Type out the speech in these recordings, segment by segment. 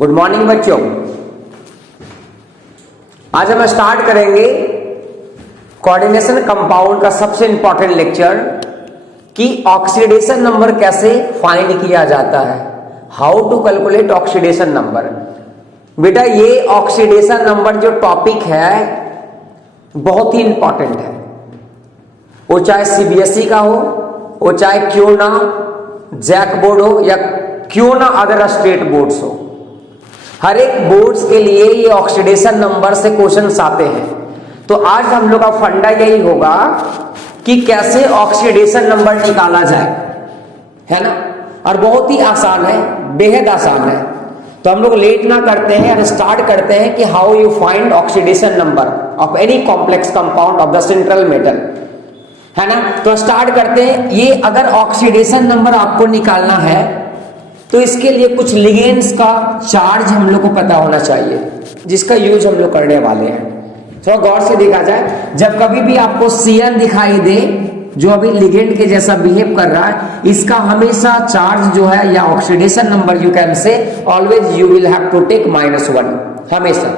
Good morning बच्चों। आज हम स्टार्ट करेंगे कोऑर्डिनेशन कंपाउंड का सबसे इंपॉर्टेंट लेक्चर कि ऑक्सीडेशन नंबर कैसे फाइंड किया जाता है, how to calculate oxidation number. बेटा ये ऑक्सीडेशन नंबर जो टॉपिक है बहुत ही इंपॉर्टेंट है, वो चाहे सीबीएसई का हो, वो चाहे क्यों ना जैक बोर्ड हो या क्यों ना अदर स्टेट बोर्ड्स हो, हर एक बोर्ड्स के लिए ये ऑक्सीडेशन नंबर से क्वेश्चंस आते हैं। तो आज हम लोग का फंडा यही होगा कि कैसे ऑक्सीडेशन नंबर निकाला जाए, है ना। और बहुत ही आसान है, बेहद आसान है। तो हम लोग लेट ना करते हैं और स्टार्ट करते हैं कि how you find oxidation number of any complex compound of the central metal, है ना। तो स्टार्ट करते हैं। ये अगर ऑक्सीडेशन नंबर आपको निकालना है तो इसके लिए कुछ लिगेंड्स का चार्ज हम लोग को पता होना चाहिए, जिसका यूज हम लोग करने वाले हैं। थोड़ा गौर से देखा जाए, जब कभी भी आपको CN दिखाई दे जो अभी लिगेंड के जैसा बिहेव कर रहा है, इसका हमेशा चार्ज जो है या oxidation number you can say always you will have to take -1, हमेशा।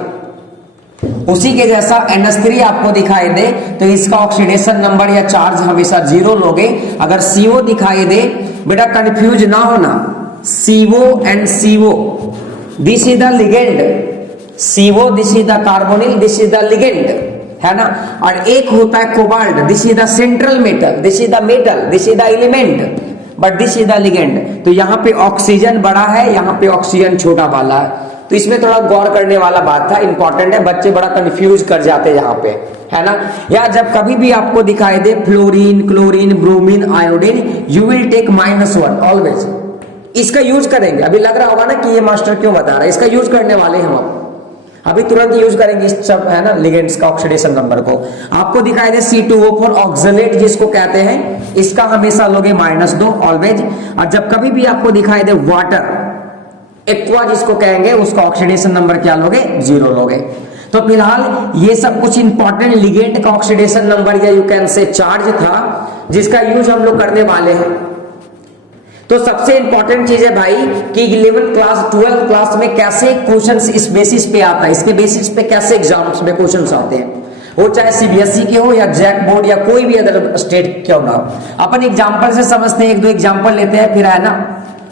उसी के जैसा NH3 आपको दिखाई दे तो इसका ऑक्सीडेशन नंबर या चार्ज हमेशा 0 लोगे। अगर CO दिखाई दे, बेटा कंफ्यूज ना होना, CO and CO, this is the ligand, CO this is the carbonyl, this is the ligand, है ना। और एक होता है cobalt, this is the central metal, this is the metal, this is the element, but this is the ligand। तो यहाँ पे oxygen बड़ा है, यहाँ पे ऑक्सीजन छोटा वाला है, तो इसमें थोड़ा गौर करने वाला बात था, इंपॉर्टेंट है। बच्चे बड़ा कंफ्यूज कर जाते हैं यहाँ पे, है ना। या जब कभी भी आपको दिखाई दे fluorine, chlorine, bromine, iodine, you will take -1 always. इसका यूज करेंगे। अभी लग रहा होगा ना कि ये मास्टर क्यों बता रहा है, इसका यूज करने वाले हैं हम अभी तुरंत यूज करेंगे इस सब, है ना, लिगेंड्स का ऑक्सीडेशन नंबर को। आपको दिखाई दे C2O4 ऑक्सलेट जिसको कहते हैं, इसका हमेशा लोगे -2 ऑलवेज। और जब कभी भी आपको दिखाई दे वाटर एक्वा जिसको कहेंगे, उसका ऑक्सीडेशन नंबर क्या लोगे, 0 लोगे। तो फिलहाल ये सब कुछ इंपॉर्टेंट लिगेंड का ऑक्सीडेशन नंबर या यू कैन से चार्ज था, जिसका यूज हम लोग करने वाले हैं। तो सबसे इंपॉर्टेंट चीज है भाई कि 11th क्लास 12th क्लास में कैसे क्वेश्चंस इस बेसिस पे आता है, इसके बेसिस पे कैसे एग्जाम्स में क्वेश्चंस आते हैं, वो चाहे सीबीएसई के हो या जैक बोर्ड या कोई भी अदर स्टेट क्यों ना हो। अपन एग्जाम्पल से समझते हैं, 1-2 एग्जाम्पल लेते हैं फिर, है ना।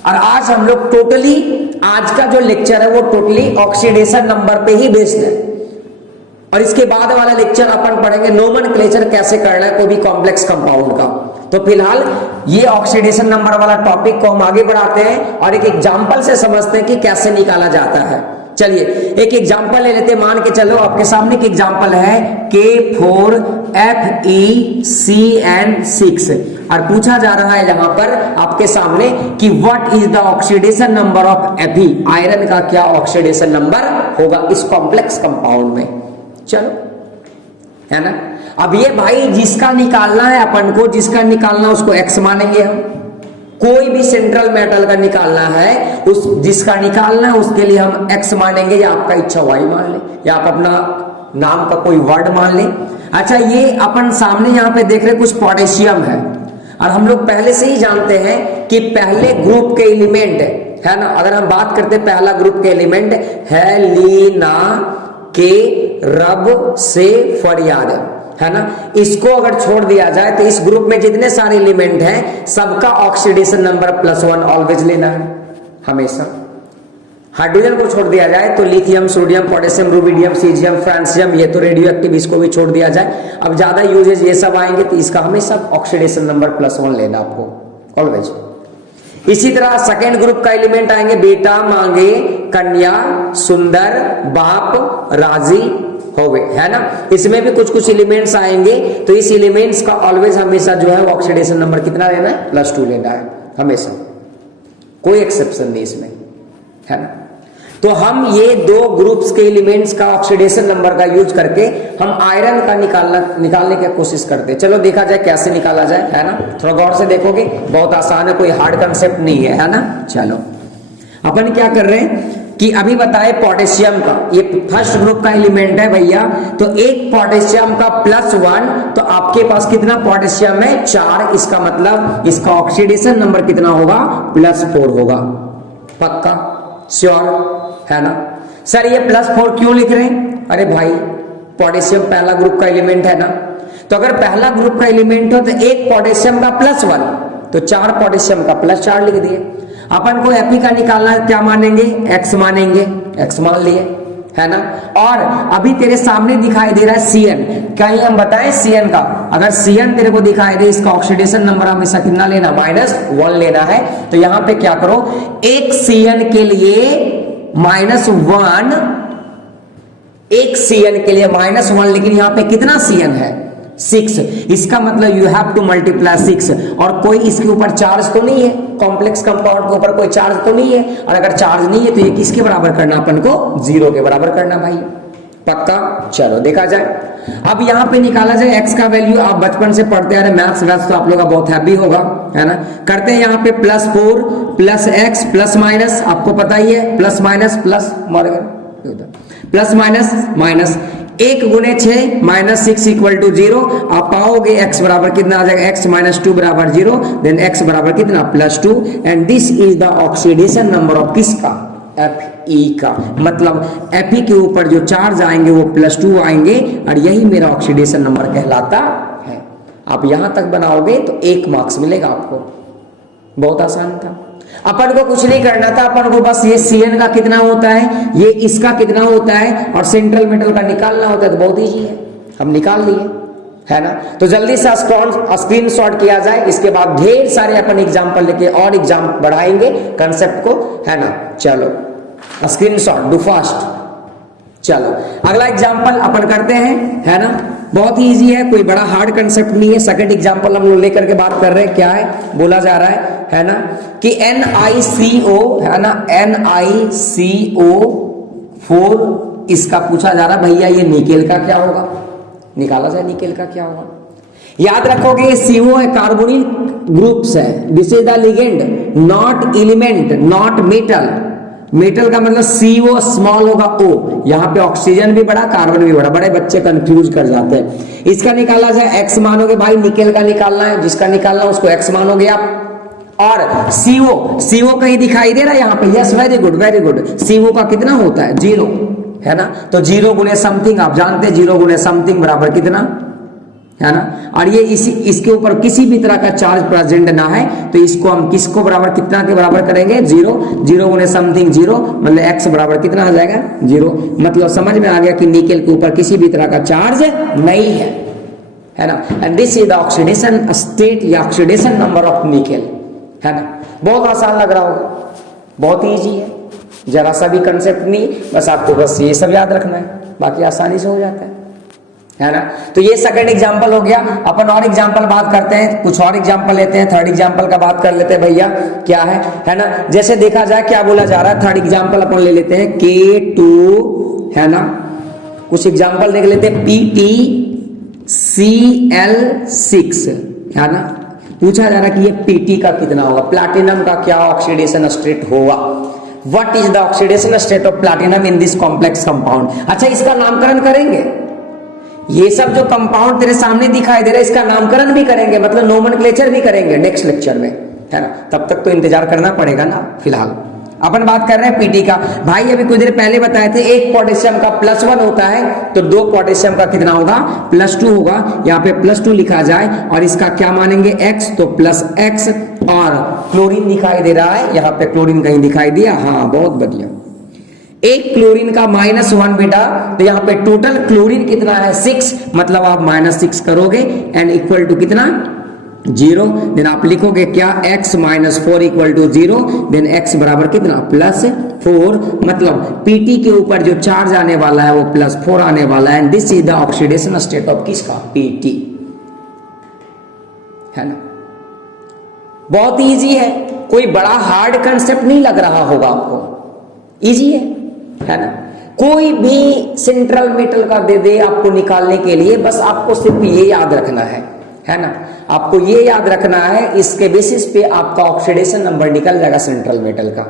और आज हम लोग टोटली, आज का जो लेक्चर है वो टोटली ऑक्सीडेशन नंबर पे ही बेस्ड है। और इसके बाद वाला लेक्चर अपन पढ़ेंगे नोमेनक्लेचर कैसे करना है कोई भी कॉम्प्लेक्स कंपाउंड का। तो फिलहाल ये ऑक्सीडेशन नंबर वाला टॉपिक को हम आगे बढ़ाते हैं और एक एग्जांपल से समझते हैं कि कैसे निकाला जाता है। चलिए एक एग्जांपल ले लेते हैं। मान के चलो आपके सामने एक एग्जांपल है K4FeCN6 और पूछा जा रहा है यहां पर आपके सामने कि what is the oxidation number of Fe, iron का क्या ऑक्सीडेशन नंबर होगा इस कॉम्प्लेक्स कंपाउंड में। चलो, है ना। अब ये भाई जिसका निकालना है अपन को, जिसका निकालना उसको X मानेंगे हम। कोई भी सेंट्रल मेटल का निकालना है, उस जिसका निकालना है उसके लिए हम X मानेंगे, या आपका इच्छा Y मान ले, या आप अपना नाम का कोई वर्ड मान ले। अच्छा, ये अपन सामने यहाँ पे देख रहे कुछ पोटेशियम है और हम लोग पहले से ही जानते हैं कि पहले ग्रुप के एलिमेंट है ना। अगर हम बात करते हैं पहला ग्रुप के एलिमेंट है लीना के रब से फरियाद, है ना। इसको अगर छोड़ दिया जाए तो इस ग्रुप में जितने सारे एलिमेंट हैं सबका ऑक्सीडेशन नंबर +1 ऑलवेज लेना है हमेशा। हाइड्रोजन को छोड़ दिया जाए तो lithium, sodium, potassium, rubidium, caesium, francium, ये तो रेडियो एक्टिव, इसको भी छोड़ दिया जाए। अब ज्यादा यूजेज ये सब आएंगे तो इसका हमेशा ऑक्सीडेशन नंबर +1 लेना आपको ऑलवेज। इसी तरह सेकेंड ग्रुप का एलिमेंट आएंगे बेटा, मांगे, कन्या, सुंदर, बाप, राजी होवे, है ना। इसमें भी कुछ कुछ एलिमेंट्स आएंगे तो इस एलिमेंट्स का ऑलवेज हमेशा जो है ऑक्सीडेशन नंबर कितना लेना है, +2 लेना है हमेशा, कोई एक्सेप्शन नहीं इसमें, है ना। तो हम ये 2 ग्रुप्स के एलिमेंट्स का ऑक्सीडेशन नंबर का यूज करके हम आयरन का निकालने की कोशिश करते हैं। चलो देखा जाए कैसे निकाला जाए, है ना। थोड़ा गौर से देखोगे, बहुत आसान है, कोई हार्ड कंसेप्ट नहीं है ना। चलो अपन क्या कर रहे हैं कि अभी बताए पोटेशियम का, ये फर्स्ट ग्रुप का एलिमेंट है भैया, तो एक पोटेशियम का +1, तो आपके पास कितना पोटेशियम है, 4। इसका मतलब इसका ऑक्सीडेशन नंबर कितना होगा, +4 होगा, पक्का, श्योर, है ना। सर ये +4 क्यों लिख रहे हैं? अरे भाई पोटेशियम पहला ग्रुप का एलिमेंट है ना, तो अगर पहला ग्रुप का एलिमेंट हो तो एक पोटेशियम का +1, तो 4 पोटेशियम का +4 लिख दिए। अपन को Fe का निकालना है, क्या मानेंगे? X मानेंगे, X मान लिए, है ना। और अभी तेरे सामने दिखाई दे रहा है Cn, कहीं हम बताएं Cn का, अगर Cn तेरे को दिखाई दे, इसका ऑक्सीडेशन नंबर हमेशा कितना लेना? -1 लेना है। तो यहां पे क्या करो, एक Cn के लिए -1, एक Cn के लिए -1, लेकिन यहां पे कितना Cn है? 6। इसका मतलब यू हैव टू मल्टीप्लाई 6। और कोई इसके ऊपर चार्ज तो नहीं है, कॉम्प्लेक्स कंपाउंड के ऊपर कोई चार्ज तो नहीं है, और अगर चार्ज नहीं है तो ये किसके बराबर करना? अपन को 0 के बराबर करना भाई, पक्का। चलो देखा जाए। अब यहाँ पे निकाला जाए x का वैल्यू। आप बचपन से पढ़ते आ रहे, मैथ्स तो आप लोग का बहुत हैवी होगा, है ना। करते हैं यहाँ पे +4 +x +, आपको पता ही है, +, प्लस माइनस 1 गुणे 6 -6 = 0। आप पाओगे x बराबर कितना आ जाएगा? x - 2 बराबर 0, देन x बराबर कितना? +2। And this is the oxidation number of किसका? Fe का। मतलब Fe के ऊपर जो चार्ज आएंगे वो +2 आएंगे, और यही मेरा ऑक्सीडेशन नंबर कहलाता है। आप यहां तक बनाओगे तो 1 मार्क्स मिलेगा आपको। बहुत आसान था। अपन को कुछ नहीं करना था, अपन को बस ये Cn का कितना होता है, ये इसका कितना होता है, और सेंट्रल मेटल का निकालना होता है। तो बहुत ईजी है, हम निकाल लिए, है ना। तो जल्दी से स्क्रीनशॉट किया जाए, इसके बाद ढेर सारे अपन एग्जाम्पल लेके और एग्जाम बढ़ाएंगे कंसेप्ट को, है ना। चलो स्क्रीनशॉट डू फास्ट। चलो अगला एग्जाम्पल अपन करते हैं, है ना। बहुत ही इजी है, कोई बड़ा हार्ड कंसेप्ट नहीं है। सेकंड एग्जाम्पल हम लोग लेकर के बात कर रहे हैं। क्या है बोला जा रहा है ना, कि NiCO, है ना, NiCO4 इसका पूछा जा रहा है। भैया ये निकेल का क्या होगा? निकाला जाए निकेल का क्या होगा। याद रखोगे ये CO है, कार्बोनिल ग्रुप्स है। This is the ligand, not element, not metal. Metal का मतलब CO स्मॉल होगा O। यहाँ पे ऑक्सीजन भी बड़ा, कार्बन भी बड़ा, बड़े बच्चे कंफ्यूज कर जाते हैं। इसका निकाला जाए X मानोगे भाई, निकेल का निकालना है, जिसका निकालना है उसको X मानोगे आप। और CO कहीं दिखाई दे रहा है यहाँ पे? Yes, very good very good. CO का कितना होता है? 0, है ना। तो 0 गुणे समथिंग, आप जानते हैं 0 गुणे समथिंग बराबर कितना, है ना। और ये इसके ऊपर किसी भी तरह का चार्ज प्रेजेंट ना है, तो इसको हम किसको बराबर, कितना के बराबर करेंगे? 0। 0 गुणे समथिंग 0, मतलब x बराबर कितना आ जाएगा? 0। मतलब समझ में आ गया कि निकेल के ऊपर किसी भी तरह का चार्ज नहीं है ना। And this is the oxidation state या ऑक्सीडेशन नंबर ऑफ निकेल, है ना। बहुत आसान लग रहा होगा, बहुत ईजी है, जरा सा भी कंसेप्ट नहीं, बस आपको बस ये सब याद रखना है, बाकी आसानी से हो जाता है ना। तो ये सेकंड एग्जांपल हो गया। अपन और एग्जांपल बात करते हैं, कुछ और एग्जांपल लेते हैं। थर्ड एग्जांपल का बात कर लेते हैं भैया, क्या है ना। जैसे देखा जाए क्या बोला जा रहा है, थर्ड एग्जांपल अपन ले लेते हैं K2, है ना। कुछ एग्जांपल देख लेते हैं, PtCl6, है ना। पूछा जा रहा है कि ये Pt का कितना होगा, प्लैटिनम का क्या ऑक्सीडेशन स्टेट होगा। What is the oxidation state of platinum in this complex compound. अच्छा, इसका नामकरण करेंगे। ये सब जो कंपाउंड तेरे सामने दिखाई दे रहा है, इसका नामकरण भी करेंगे, मतलब नोमेनक्लेचर भी करेंगे नेक्स्ट लेक्चर में, है ना। तब तक तो इंतजार करना पड़ेगा ना। फिलहाल अपन बात कर रहे हैं Pt का। भाई अभी कुछ देर पहले बताए थे, एक पोटेशियम का +1 होता है, तो 2 पोटेशियम का कितना होगा? +2 होगा। यहाँ पे +2 लिखा जाए, और इसका क्या मानेंगे? x, तो +x। और क्लोरीन दिखाई दे रहा है, यहाँ पे क्लोरीन कहीं दिखाई दिया? हाँ, बहुत बढ़िया। एक क्लोरीन का -1 बेटा, तो यहाँ पे टोटल क्लोरीन कितना है? 6, मतलब आप -6 करोगे एंड इक्वल टू कितना? 0। देन आप लिखोगे क्या? x - 4 = 0। देन x बराबर कितना? +4। मतलब Pt के ऊपर जो चार्ज आने वाला है वो +4 आने वाला है। And this is the oxidation state of किसका? Pt, है ना। बहुत इजी है, कोई बड़ा हार्ड कंसेप्ट नहीं लग रहा होगा आपको, इजी है ना। कोई भी सेंट्रल मेटल का दे दे आपको निकालने के लिए, बस आपको सिर्फ ये याद रखना है ना। आपको ये याद रखना है, इसके बेसिस पे आपका ऑक्सीडेशन नंबर निकल जाएगा सेंट्रल मेटल का,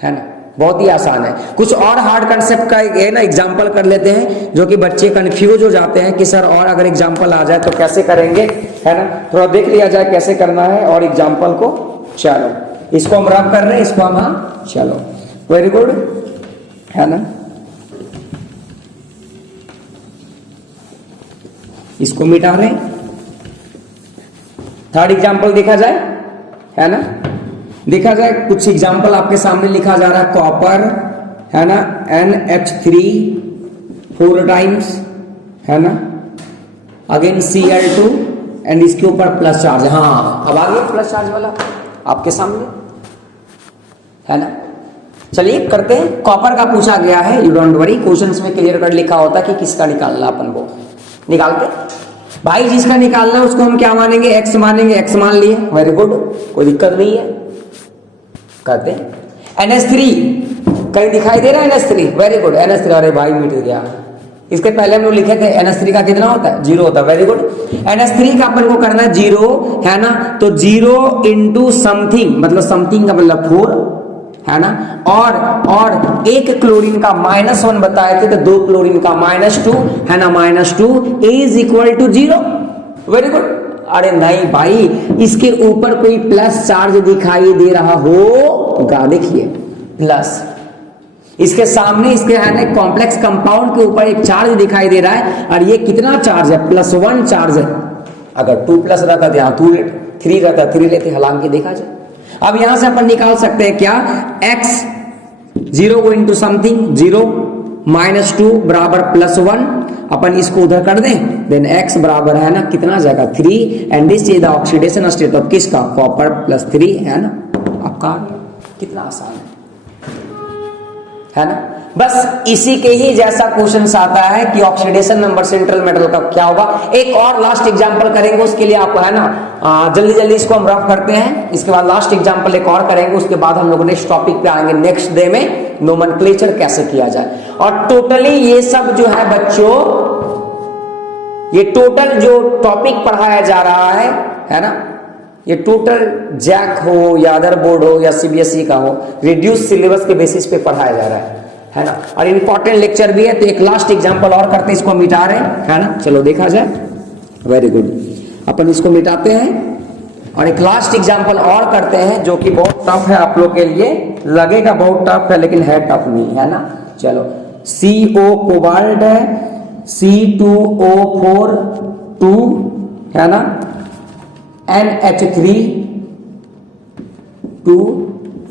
है ना। बहुत ही आसान है। कुछ और हार्ड कंसेप्ट का है ना एग्जांपल कर लेते हैं, जो कि बच्चे कंफ्यूज हो जाते हैं कि सर और अगर एग्जांपल आ जाए तो कैसे करेंगे, है ना। थोड़ा देख लिया जाए कैसे करना है और एग्जांपल को। चलो इसको हम रब कर रहे हैं, इसको हम, हाँ चलो वेरी गुड। है ना। इसको मिटा रहे। थर्ड एग्जांपल देखा जाए, है ना, देखा जाए कुछ एग्जांपल आपके सामने लिखा जा रहा है। कॉपर, है ना, NH3 4 टाइम्स, है ना, अगेन Cl2 एंड इसके ऊपर प्लस चार्ज। हाँ, अब आ गया प्लस चार्ज वाला आपके सामने, है ना। चलिए करते हैं। कॉपर का पूछा गया है, यू डोंट वरी, क्वेश्चंस में क्लियर कट लिखा होता कि किसका निकालना, अपन को निकालते भाई। जिसका निकालना है उसको हम क्या मानेंगे, एक्स मानेंगे। एक्स मान लिए, वेरी गुड, कोई दिक्कत नहीं है। करते हैं। NH3 कहीं दिखाई दे रहा है? NH3, very good, NH3। अरे भाई मिट गया। इसके पहले हम लोग लिखे थे NH3 का कितना होता है, 0 होता है, वेरी गुड। NH3 का अपन को करना है 0, है ना, तो 0 इंटू समथिंग, मतलब समथिंग का मतलब 4, है ना, और एक क्लोरीन का -1 बताए थे, तो 2 क्लोरीन का -2, है ना, -2 is equal to 0, very good. अरे नहीं भाई, इसके ऊपर कोई प्लस चार्ज दिखाई दे रहा होगा, देखिए प्लस, इसके सामने इसके है ना कॉम्प्लेक्स कंपाउंड के ऊपर एक चार्ज दिखाई दे रहा है, और ये कितना चार्ज है, +1 चार्ज है। अगर 2 प्लस रहता तो यहाँ 2 लेते, 3 रहता 3 लेते, हालांकि देखा जाए। अब यहां से अपन निकाल सकते हैं क्या, x 0 को इंटू समथिंग 0 -2 बराबर +1, अपन इसको उधर कर दें, देन x बराबर है ना कितना आ जाएगा 3, and this is the oxidation state of किसका, कॉपर +3, है ना। आपका कितना आसान है ना। बस इसी के ही जैसा क्वेश्चन आता है कि ऑक्सीडेशन नंबर सेंट्रल मेटल का क्या होगा। एक और लास्ट एग्जांपल करेंगे, उसके लिए आपको है ना जल्दी जल्दी इसको हम रफ करते हैं। इसके बाद लास्ट एग्जांपल एक और करेंगे, उसके बाद हम लोग नेक्स्ट टॉपिक पे आएंगे, नेक्स्ट डे में नोमेनक्लेचर कैसे किया जाए। और टोटली ये सब जो है बच्चों, ये टोटल जो टॉपिक पढ़ाया जा रहा है ना, ये टोटल जैक हो या अदर बोर्ड हो या CBSE का हो, रिड्यूस सिलेबस के बेसिस पे पढ़ाया जा रहा है ना। और इंपॉर्टेंट लेक्चर भी है। तो एक लास्ट एग्जांपल और करते हैं, इसको मिटा रहे हैं, है ना, चलो देखा जाए, वेरी गुड। अपन इसको मिटाते हैं और एक लास्ट एग्जांपल और करते हैं, जो कि बहुत टफ है आप लोग के लिए, लगेगा बहुत टफ है लेकिन है टफ नहीं, है ना। चलो, CO कोबाल्ट है, C2O4 2, है ना, NH3 2,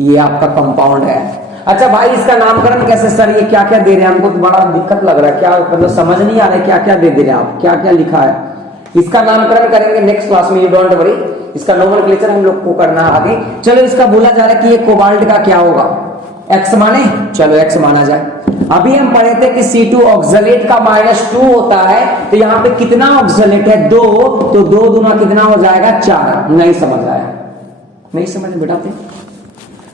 ये आपका कंपाउंड है। अच्छा भाई, इसका नामकरण कैसे सर, ये क्या क्या दे रहे हैं हमको, तो बड़ा दिक्कत लग रहा है, क्या मतलब समझ नहीं आ रहा है, क्या क्या दे रहे हैं आप, क्या क्या लिखा है। इसका नामकरण करेंगे नेक्स्ट क्लास में, यू डोंट वरी। इसका नोमेनक्लेचर हम लोग को करना है आगे। चलो, इसका बोला जा रहा है कि ये कोबाल्ट का क्या होगा, X माने, चलो X माना जाए। अभी हम पढ़े थे कि C2 ऑक्सलेट का -2 होता है, तो यहाँ पे कितना ऑक्सलेट है, 2, तो 2 दूना कितना हो जाएगा 4। नहीं समझ आया, नहीं समझ बिठाते।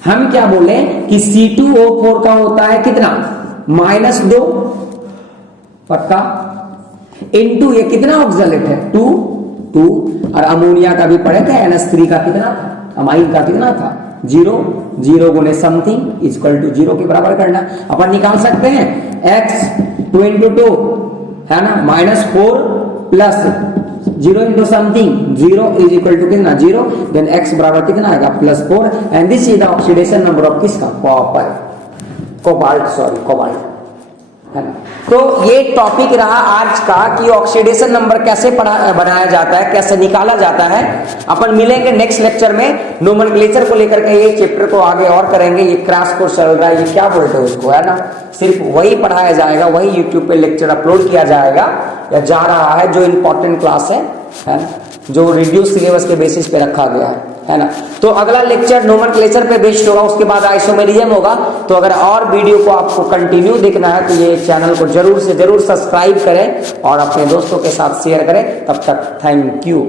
हम क्या बोले कि C2O4 का होता है कितना, -2 पक्का, इनटू ये कितना ऑक्सलेट है 2, और अमोनिया का भी पढ़े थे, NH3 का कितना, अमाइन का कितना था 0, 0 गुने समथिंग इक्वल टू 0 के बराबर करना। अपन निकाल सकते हैं x 2 × 2, है ना, -4 plus 0 into something 0 is equal to कितना 0, देन x बराबर कितना आएगा +4, and this is the oxidation number of किसका, कॉपर, कोबाल्ट, सॉरी कोबाल्ट, है ना। तो ये टॉपिक रहा आज का कि ऑक्सीडेशन नंबर कैसे बनाया जाता है, कैसे निकाला जाता है। अपन मिलेंगे नेक्स्ट लेक्चर में, नोमेनक्लेचर को लेकर के ये चैप्टर को आगे और करेंगे। ये क्रैश कोर्स चल रहा है, ये क्या बोलते हैं उसको, है ना, सिर्फ वही पढ़ाया जाएगा, वही यूट्यूब पे लेक्चर अपलोड किया जाएगा या जा रहा है, जो इंपॉर्टेंट क्लास है ना, जो रिड्यूस सिलेबस के बेसिस पे रखा गया है ना। तो अगला लेक्चर नोमेनक्लेचर पे बेस्ड होगा, उसके बाद आइसोमेरिज्म होगा। तो अगर और वीडियो को आपको कंटिन्यू देखना है तो ये चैनल को जरूर से जरूर सब्सक्राइब करें और अपने दोस्तों के साथ शेयर करें। तब तक थैंक यू।